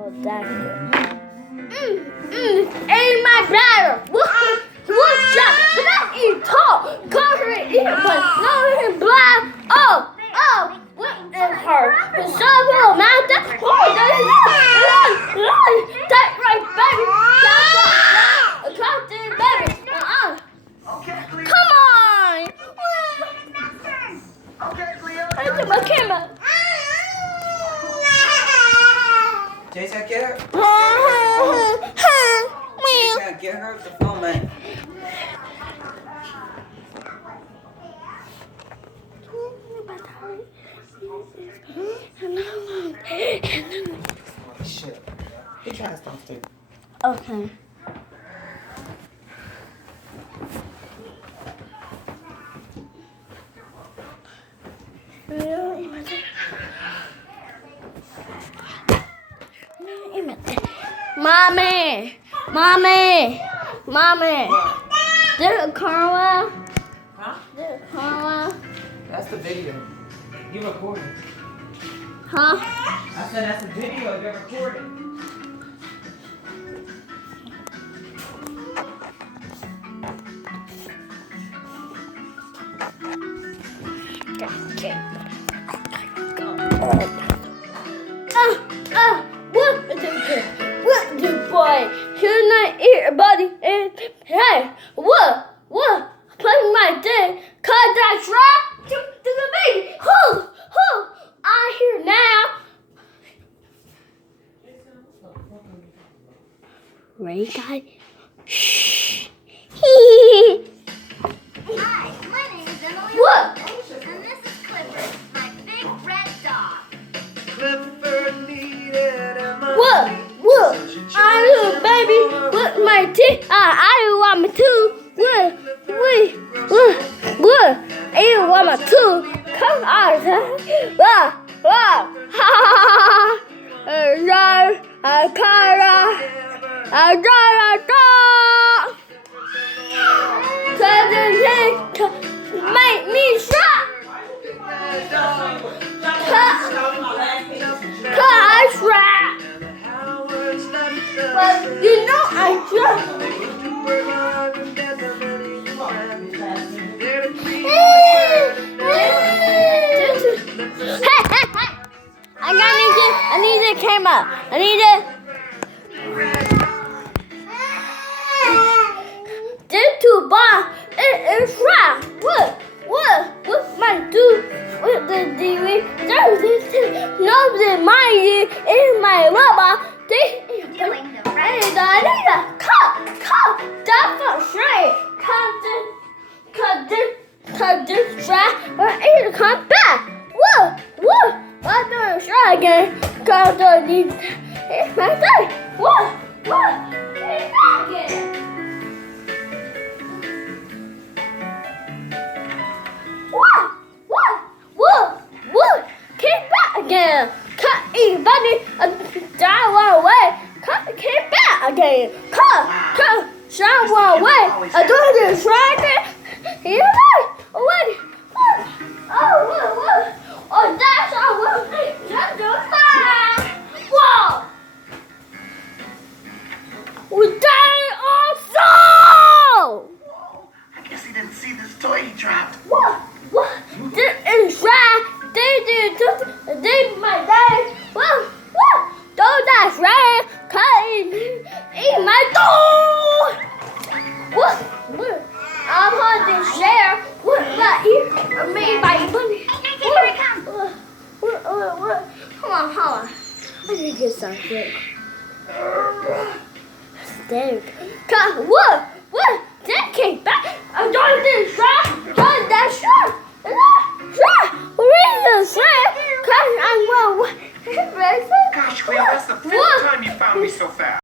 Oh, that's good. In my bladder. What's that? But that is tall. Cover it in, but no in bladder. Oh, what is her? The shovel, man. That's hard. That's right, baby. That's right. Across there, baby. Okay, Cleo. Come on. Okay, Cleo. I took my camera. Jayceon, get her. Jayceon, get her the phone, man. Shit. He tries something. Okay. Mommy. Did it Carla? Huh? Did it Carla? That's the video. You recorded. Huh? I said that's the video you're recording. Okay. What the boy? Shouldn't I eat a buddy? And hey, what? Put my dick. Cause that's right to the baby. Who? I hear now. Ready, guys? Shh. Hi, my name is Emily. What? And this is Clifford, my big red dog. Clifford needed a money. What? I little baby with my teeth. I want my too. What? I want my too. Come on. Make me shot. Cause rap. But you know I just. Hey! I need the camera. I need it. This too bad. It is rap. What my do with the TV? There's this nobody mind in my robot. Doing the right I need a cut. That's not straight. Cut this track. I need to come back. Whoa. I'm gonna try again. Cause I need. It's my day. What? It's back again. What? Came back again. Cut everybody. Die one away. Came back again. Cut. Shine one away. I do this right there. Here away. Oh, that's all. Just do that. Whoa. We died also. I guess he didn't see this toy he dropped. What? This is right. They my daddy. What? Don't that's right. Eat my dog. What? I'm on this share. What? Me by bunny. Here it comes. What? Hold on. I need to get something. There. What? That came back. I'm doing this right. That's right. Gosh, Cleo, that's the fifth time you found me so fast.